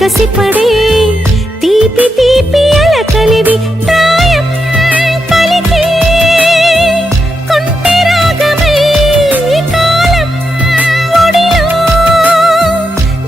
కసిపడే తీపి తీపి అలకలివి ప్రాయం పలికే కొంటె రాగమై కాలం ఒడిలో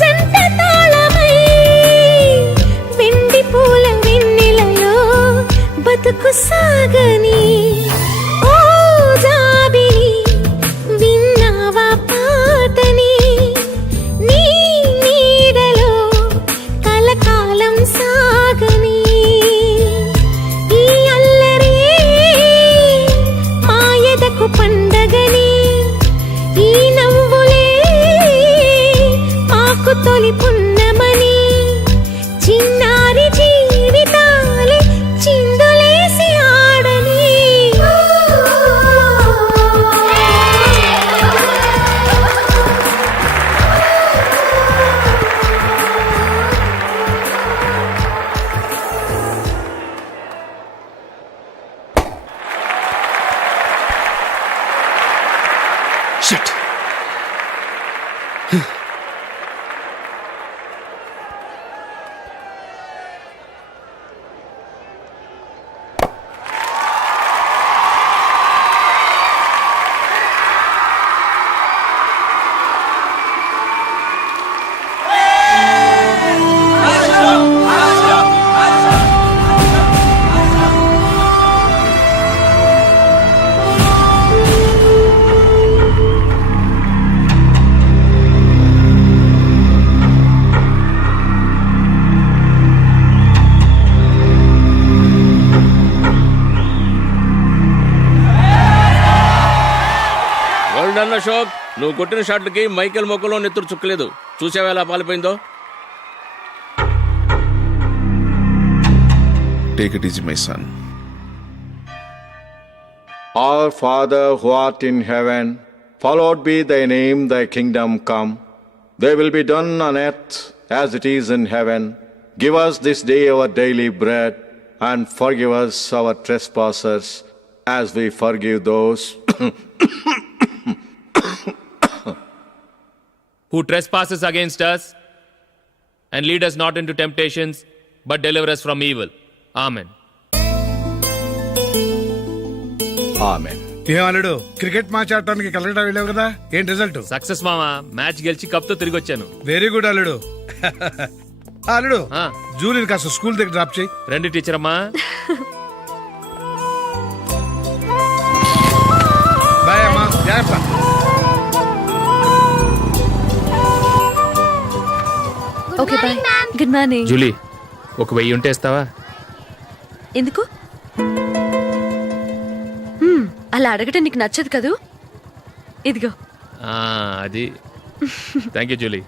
జంట తాళమై వెండి పూల వెన్నెలలో బతుకు సాగని పండగని ఈ నవ్వులే మాకు తొలి పున్నమని చిన్నారి జీవితాలే చిందులేసి ఆడని Shit. అశోక్, నువ్వు కొట్టిన షాట్లకి మైకేల్ మొక్కలో నెత్తురు చుక్కలేదు. చూసావా ఎలా పాలిపోయిందో? Take it easy, my son. Our Father who art in heaven, hallowed be thy name, thy kingdom come. Thy will be done on earth as it is in heaven. Give us this day our daily bread, and forgive us our trespasses, as we forgive those who trespasses against us, and lead us not into temptations, but deliver us from evil. Amen. Amen. ఏమన్నాడు? Cricket match ఆడటానికి కలకటా వెళ్ళావు కదా, ఏంటి result? Success మామా, match గెలిచి cup తో తిరిగి వచ్చాను. వెరీ గుడ్ అల్లుడు. అల్లుడు, ఆ, జూలిని కాస్త స్కూల్ దగ్గర డ్రాప్ చేయి. రండి టీచర్ అమ్మా. బాయ్ అమ్మా, జాగ్రత్త. Okay bye. Good morning. Julie, ఒక 1000 ఉంటే ఇస్తావా? ఎందుకు? అలా అడగటం నీకు నచ్చదు కదూ. ఇదిగో. ఆ, అది థ్యాంక్ యూ జూలీ.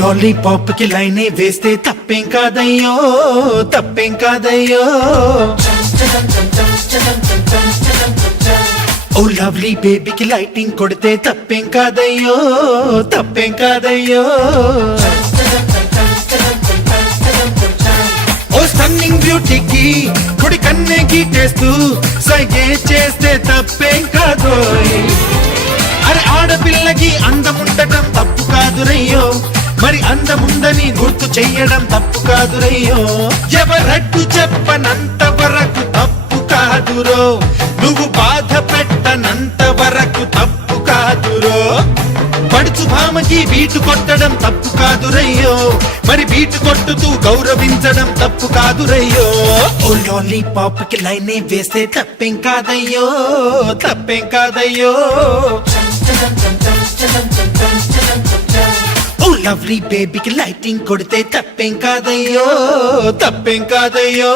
లాలీపాప్ కి లైనే వేస్తే తప్పేం కాదయ్యో, తప్పేం కాదయ్యో. ఓ లవ్లీ బేబీకి లైటింగ్ కొడితే తప్పేం కాదయ్యో, తప్పేం కాదయ్యో. ఓ స్టన్నింగ్ బ్యూటీకి కుడి కన్నే గీటేస్తూ సైగే చేస్తే తప్పేం కాదోయ్. అరే ఆడపిల్లకి అందముండటం తప్పు కాదురయ్యో, మరి అందముందని గుర్తు చెయ్యడం తప్పు కాదురయ్యో. ఎవరడ్డు చెప్పనంత వరకు తప్పు కాదురో, నువ్వు బాధ పెట్టనంత వరకు తప్పు కాదురో. పడుచు భామకి బీటు కొట్టడం తప్పు కాదురయ్యో, మరి బీటు కొట్టుతూ గౌరవించడం తప్పు కాదురయ్యో. ఓ లాలీపాప్ కి లైనే వేస్తే తప్పేం కాదయ్యో, తప్పేం కాదయ్యో. ఓ లవ్లీ బేబీకి లైటింగ్ కొడితే తప్పేం కాదయ్యో, తప్పేం కాదయ్యో.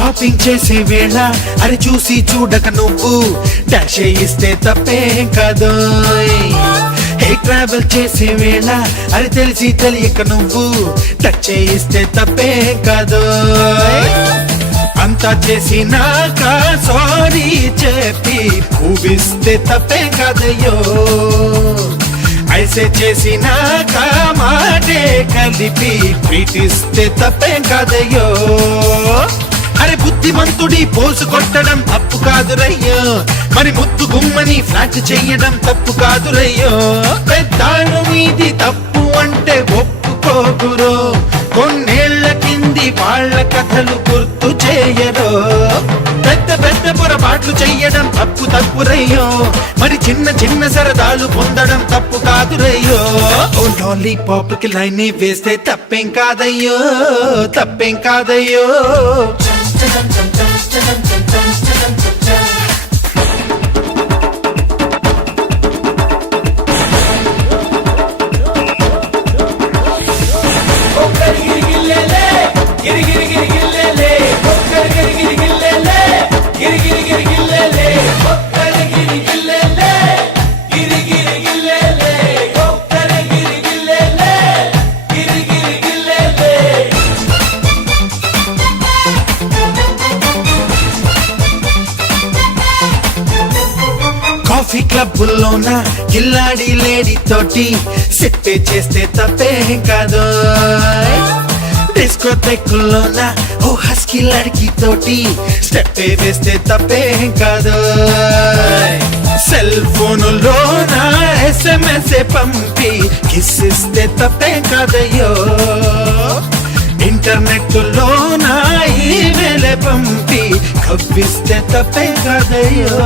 షాపింగ్ చేసే వేళ అరి చూసి చూడక నువ్వు డాష్ ఇస్తే తప్పేం కాదు. హే ట్రావెల్ చేసే వేళ అరి తెలిసి తెలియక నువ్వు టచ్ చేయిస్తే తప్పేం కాదు. అంతా చేసినాక సారీ చెప్పి ఊవిస్తే తప్పేం కాదయ్యో. ఐసే చేసినాక మాటే కలిపి పీటిస్తే తప్పేం కాదయ్యో. అరే బుద్ధిమంతుడి పోసు కొట్టడం తప్పు కాదురయ్యో, మరి ముద్దు గుమ్మని ఫ్లాట్ చెయ్యడం తప్పు కాదురయ్యో. పెద్దాళ్ళు మీది తప్పు అంటే ఒప్పుకోగురో, కొన్నేళ్ల కింది వాళ్ళ కథలు గుర్తు చేయరో. పెద్ద పెద్ద పొరపాట్లు చెయ్యడం తప్పు తప్పురయ్యో, మరి చిన్న చిన్న సరదాలు పొందడం తప్పు కాదురయ్యో. ఓ లాలీపాప్ కి లైనే వేస్తే తప్పేం కాదయ్యో, తప్పేం కాదయ్యో. కాఫీ క్లబ్బుల్లోన కిల్లాడి లేడీ తోటి సెప్పే చేస్తే తప్పేం కాదు. డిస్కో తెక్కుల్లోన ఓ హస్కీ లడ్కి తోటి స్టెప్పే వేస్తే తప్పేం కాదు. సెల్ ఫోనులోన SMS పంపి కిస్సిస్తే తప్పేం కాదయ్యో. ఇంటర్నెట్ లోన ఈమెయిల్ పంపి కవ్విస్తే తప్పేం కాదయ్యో.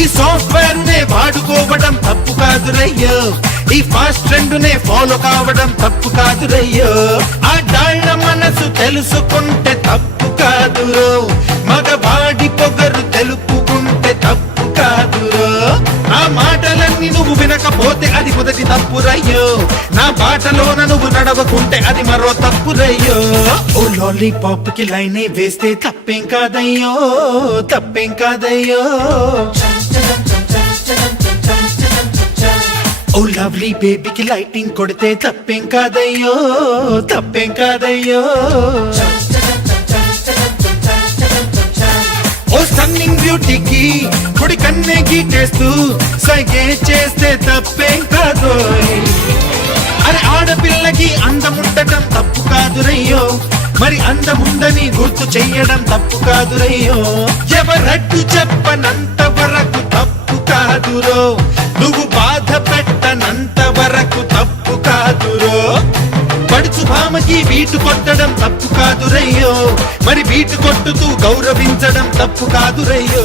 ఈ సాఫ్ట్వేర్ నే వాడుకోవడం తప్పు కాదురయ్యో, ఈ ఫాస్ట్ ట్రెండ్ నే ఫాలో కావడం తప్పు కాదురయ్యో. ఆ డాళ్ళ మనసు తెలుసుకుంటే తప్పు కాదురో మగవాడి పొగరు తెలుపుకుంటే తప్పు కాదురో ఆ మాటలన్నీ నువ్వు వినకపోతే అది మొదటి తప్పురయ్యో నా బాటలోన నువ్వు నడవకుంటే అది మరో తప్పురయ్యో ఓ లాలీపాప్ కి లైనే వేస్తే తప్పేం కాదయ్యో తప్పేం కాదయ్యో ఓ లవ్లీ బేబీకి లైటింగ్ కొడితే తప్పేం కాదయ్యో తప్పేం కాదయ్యో ఓ స్టన్నింగ్ బ్యూటీకి కుడి కన్నే గీటేస్తూ సైగే చేస్తే తప్పేం కాదోయ్ అరే ఆడపిల్లకి అందముండటం తప్పు కాదురయ్యో మరి అందముందని గుర్తు చెయ్యడం తప్పు కాదురయ్యో ఎవరడ్డు చెప్పనంత వరకు తప్పు కాదురో నువ్వు బాధ పెట్టనంత వరకు తప్పు కాదురో పడుచు భామకి వీటు కొట్టడం తప్పు కాదురయ్యో మరి వీటు కొట్టుతూ గౌరవించడం తప్పు కాదురయ్యో